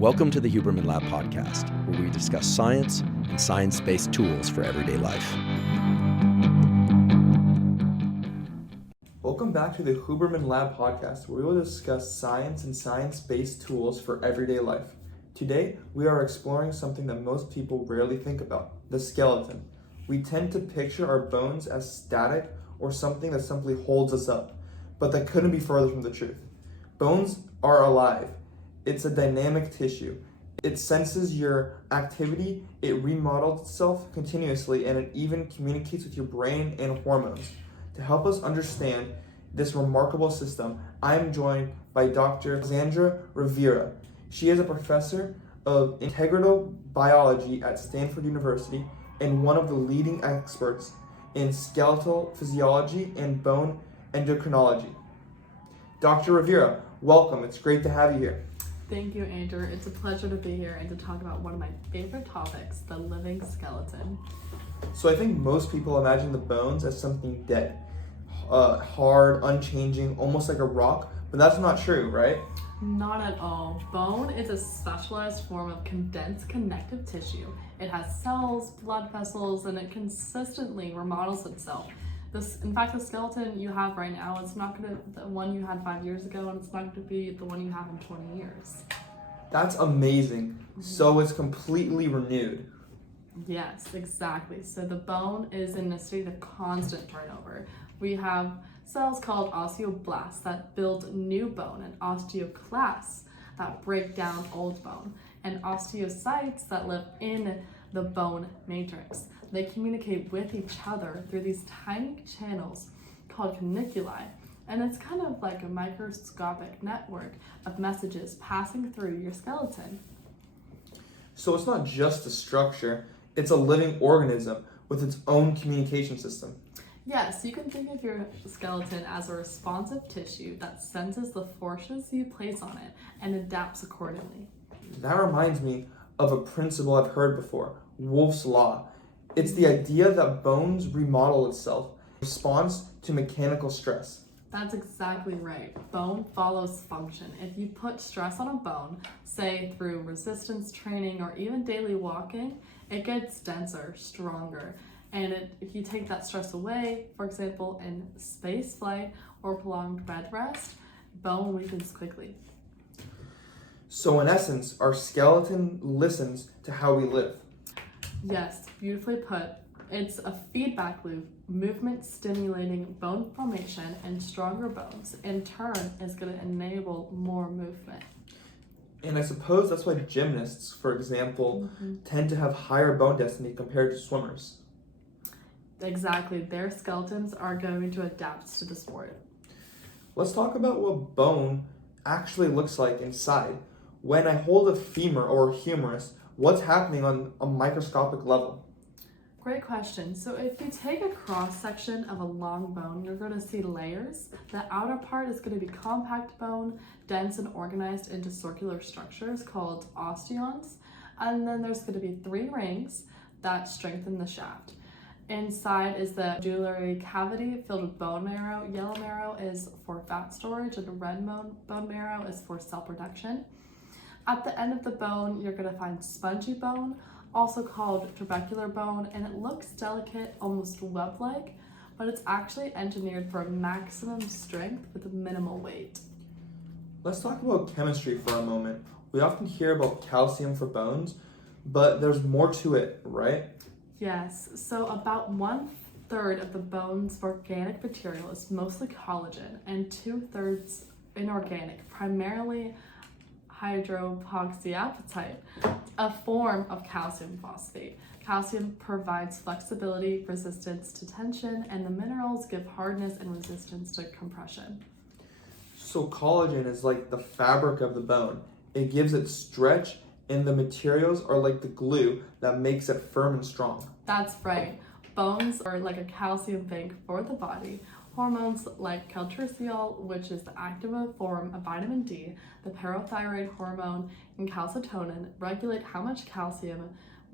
Welcome to the Huberman Lab podcast, where we discuss science and science-based tools for everyday life. Welcome back to the Huberman Lab podcast, where we will discuss science and science-based tools for everyday life. Today, we are exploring something that most people rarely think about, the skeleton. We tend to picture our bones as static or something that simply holds us up, but that couldn't be further from the truth. Bones are alive. It's a dynamic tissue. It senses your activity, it remodels itself continuously, and it even communicates with your brain and hormones. To help us understand this remarkable system, I am joined by Dr. Alexandra Rivera. She is a professor of integral biology at Stanford University and one of the leading experts in skeletal physiology and bone endocrinology. Dr. Rivera, welcome. It's great to have you here. Thank you, Andrew. It's a pleasure to be here and to talk about one of my favorite topics, the living skeleton. So I think most people imagine the bones as something dead, hard, unchanging, almost like a rock, but that's not true, right? Not at all. Bone is a specialized form of condensed connective tissue. It has cells, blood vessels, and it consistently remodels itself. In fact, the skeleton you have right now is not going to be the one you had 5 years ago, and it's not going to be the one you have in 20 years. That's amazing. So it's completely renewed. Yes, exactly. So the bone is in a state of constant turnover. We have cells called osteoblasts that build new bone, and osteoclasts that break down old bone, and osteocytes that live in the bone matrix. They communicate with each other through these tiny channels called caniculi, and it's kind of like a microscopic network of messages passing through your skeleton. So it's not just a structure, it's a living organism with its own communication system. Yes, you can think of your skeleton as a responsive tissue that senses the forces you place on it and adapts accordingly. That reminds me of a principle I've heard before, Wolff's Law. It's the idea that bones remodel itself in response to mechanical stress. That's exactly right. Bone follows function. If you put stress on a bone, say through resistance training or even daily walking, it gets denser, stronger. And if you take that stress away, for example, in space flight or prolonged bed rest, bone weakens quickly. So in essence, our skeleton listens to how we live. Yes, beautifully put. It's a feedback loop, movement stimulating bone formation and stronger bones. In turn, is going to enable more movement. And I suppose that's why gymnasts, for example, tend to have higher bone density compared to swimmers. Exactly, their skeletons are going to adapt to the sport. Let's talk about what bone actually looks like inside. When I hold a femur or a humerus, what's happening on a microscopic level? Great question. So if you take a cross section of a long bone, you're going to see layers. The outer part is going to be compact bone, dense and organized into circular structures called osteons. And then there's going to be 3 rings that strengthen the shaft. Inside is the medullary cavity filled with bone marrow. Yellow marrow is for fat storage, and the red bone marrow is for cell protection. At the end of the bone, you're going to find spongy bone, also called trabecular bone, and it looks delicate, almost web-like, but it's actually engineered for maximum strength with minimal weight. Let's talk about chemistry for a moment. We often hear about calcium for bones, but there's more to it, right? Yes, so about 1/3 of the bone's organic material is mostly collagen and 2/3 inorganic, primarily hydroxyapatite, a form of calcium phosphate. Calcium provides flexibility, resistance to tension, and the minerals give hardness and resistance to compression. So collagen is like the fabric of the bone. It gives it stretch, and the materials are like the glue that makes it firm and strong. That's right. Bones are like a calcium bank for the body. Hormones like caltriciol, which is the active form of vitamin D, the parathyroid hormone, and calcitonin regulate how much calcium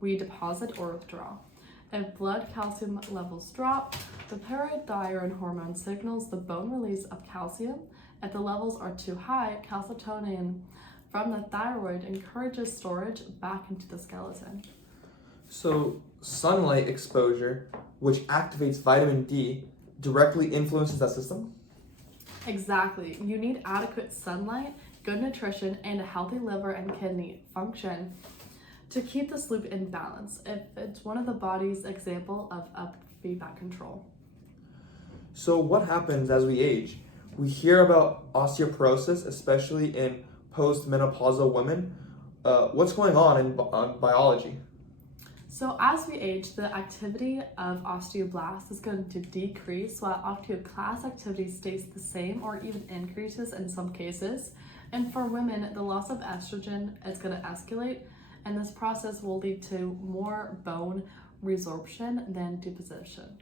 we deposit or withdraw. If blood calcium levels drop, the parathyroid hormone signals the bone release of calcium. If the levels are too high, calcitonin from the thyroid encourages storage back into the skeleton. So, sunlight exposure, which activates vitamin D, directly influences that system? Exactly. You need adequate sunlight, good nutrition, and a healthy liver and kidney function to keep this loop in balance. If it's one of the body's example of feedback control. So, what happens as we age? We hear about osteoporosis, especially in postmenopausal women. What's going on in biology? So as we age, the activity of osteoblasts is going to decrease while osteoclast activity stays the same or even increases in some cases. And for women, the loss of estrogen is going to escalate, and this process will lead to more bone resorption than deposition.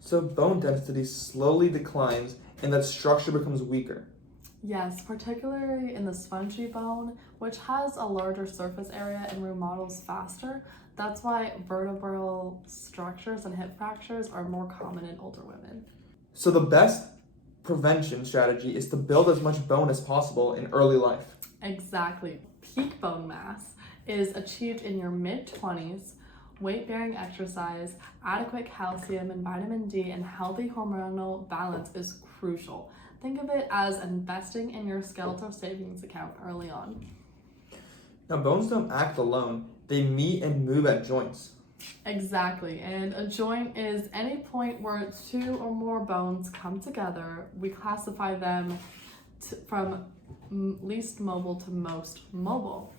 So bone density slowly declines and that structure becomes weaker. Yes, particularly in the spongy bone, which has a larger surface area and remodels faster. That's why vertebral structures and hip fractures are more common in older women. So the best prevention strategy is to build as much bone as possible in early life. Exactly. Peak bone mass is achieved in your mid-20s. Weight-bearing exercise, adequate calcium and vitamin D, and healthy hormonal balance is crucial. Think of it as investing in your skeletal savings account early on. Now, bones don't act alone. They meet and move at joints. Exactly, and a joint is any point where two or more bones come together. We classify them from least mobile to most mobile.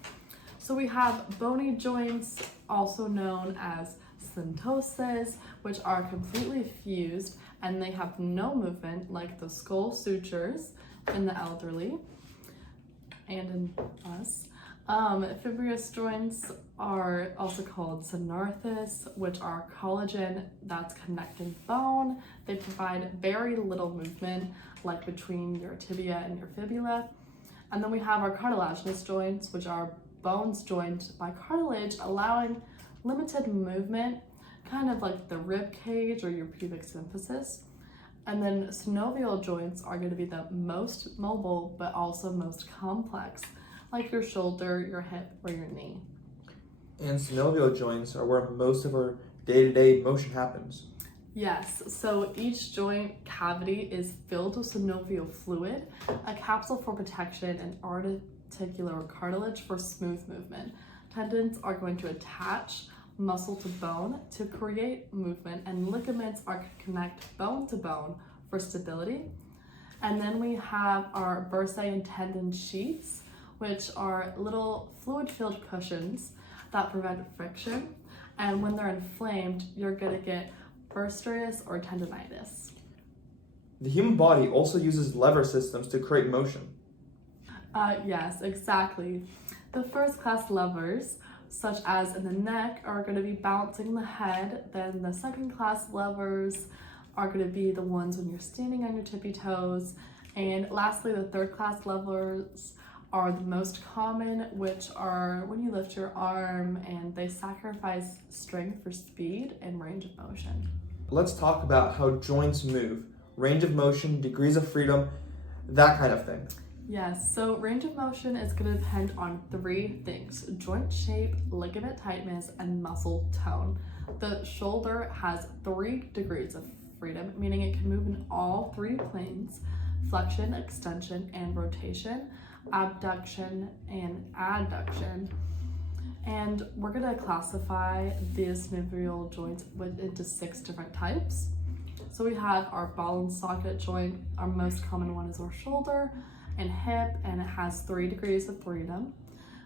So we have bony joints, also known as syntoses, which are completely fused and they have no movement, like the skull sutures in the elderly and in us. Fibrous joints are also called synarthus, which are collagen that's connecting bone. They provide very little movement, like between your tibia and your fibula. And then we have our cartilaginous joints, which are bones joined by cartilage, allowing limited movement, kind of like the rib cage or your pubic symphysis. And then synovial joints are going to be the most mobile, but also most complex, like your shoulder, your hip, or your knee. And synovial joints are where most of our day-to-day motion happens. Yes, so each joint cavity is filled with synovial fluid, a capsule for protection, and articular cartilage for smooth movement. Tendons are going to attach muscle to bone to create movement, and ligaments are going to connect bone to bone for stability. And then we have our bursae and tendon sheaths, which are little fluid-filled cushions that prevent friction. And when they're inflamed, you're going to get bursitis or tendonitis. The human body also uses lever systems to create motion. Yes, exactly. The first class levers, such as in the neck, are going to be balancing the head. Then the second class levers are going to be the ones when you're standing on your tippy toes. And lastly, the third class levers are the most common, which are when you lift your arm, and they sacrifice strength for speed and range of motion. Let's talk about how joints move, range of motion, degrees of freedom, that kind of thing. Yes, so range of motion is going to depend on three things: joint shape, ligament tightness, and muscle tone. The shoulder has 3 degrees of freedom, meaning it can move in all 3 planes: flexion, extension, and rotation, abduction, and adduction. And we're going to classify these synovial joints into 6 different types. So we have our ball and socket joint. Our most common one is our shoulder and hip, and it has 3 degrees of freedom.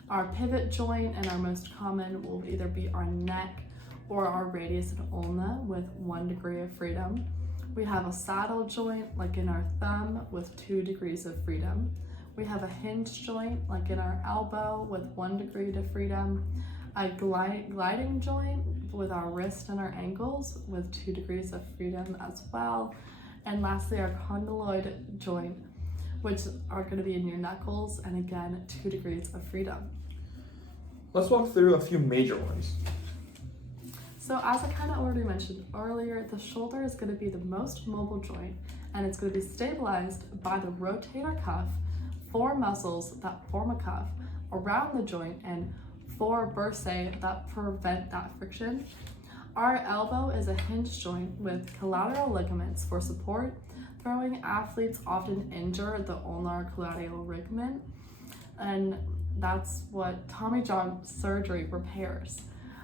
Our pivot joint and our most common will either be our neck or our radius and ulna with 1 degree of freedom. We have a saddle joint, like in our thumb, with 2 degrees of freedom. We have a hinge joint, like in our elbow, with 1 degree of freedom. A gliding joint with our wrist and our ankles with 2 degrees of freedom as well. And lastly, our condyloid joint, which are going to be in your knuckles, and again, 2 degrees of freedom. Let's walk through a few major ones. So as I kind of already mentioned earlier, the shoulder is going to be the most mobile joint, and it's going to be stabilized by the rotator cuff 4 muscles that form a cuff around the joint and 4 bursae that prevent that friction. Our elbow is a hinge joint with collateral ligaments for support. Throwing athletes often injure the ulnar collateral ligament, and that's what Tommy John surgery repairs.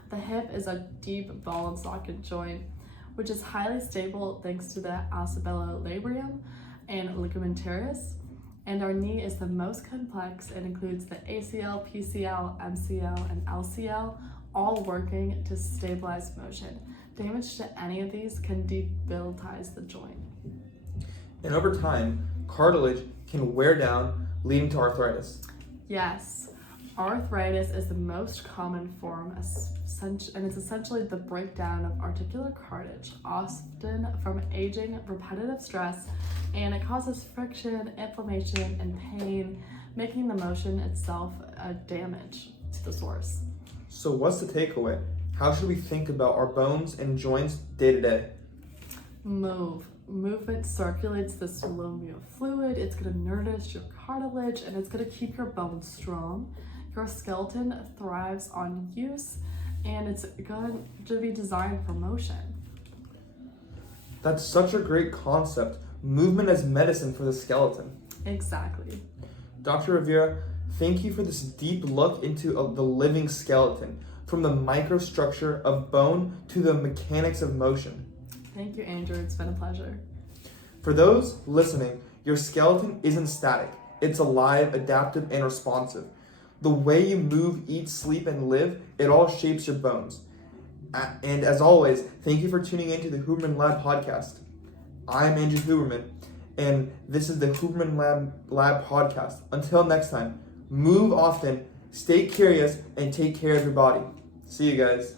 The hip is a deep ball and socket joint, which is highly stable thanks to the acetabular and ligamentaris. And our knee is the most complex. It includes the ACL, PCL, MCL, and LCL, all working to stabilize motion. Damage to any of these can debilitize the joint. And over time, cartilage can wear down, leading to arthritis. Yes, arthritis is the most common form, and it's essentially the breakdown of articular cartilage, often from aging, repetitive stress, and it causes friction, inflammation, and pain, making the motion itself a damage to the source. So what's the takeaway? How should we think about our bones and joints day to day? Movement circulates the synovial fluid. It's going to nourish your cartilage and it's going to keep your bones strong. Your skeleton thrives on use and it's going to be designed for motion. That's such a great concept. Movement as medicine for the skeleton. Exactly. Dr. Rivera, thank you for this deep look into the living skeleton, from the microstructure of bone to the mechanics of motion. Thank you, Andrew. It's been a pleasure. For those listening, your skeleton isn't static. It's alive, adaptive, and responsive. The way you move, eat, sleep, and live, it all shapes your bones. And as always, thank you for tuning into the Huberman Lab podcast. I'm Andrew Huberman, and this is the Huberman Lab podcast. Until next time, move often, stay curious, and take care of your body. See you guys.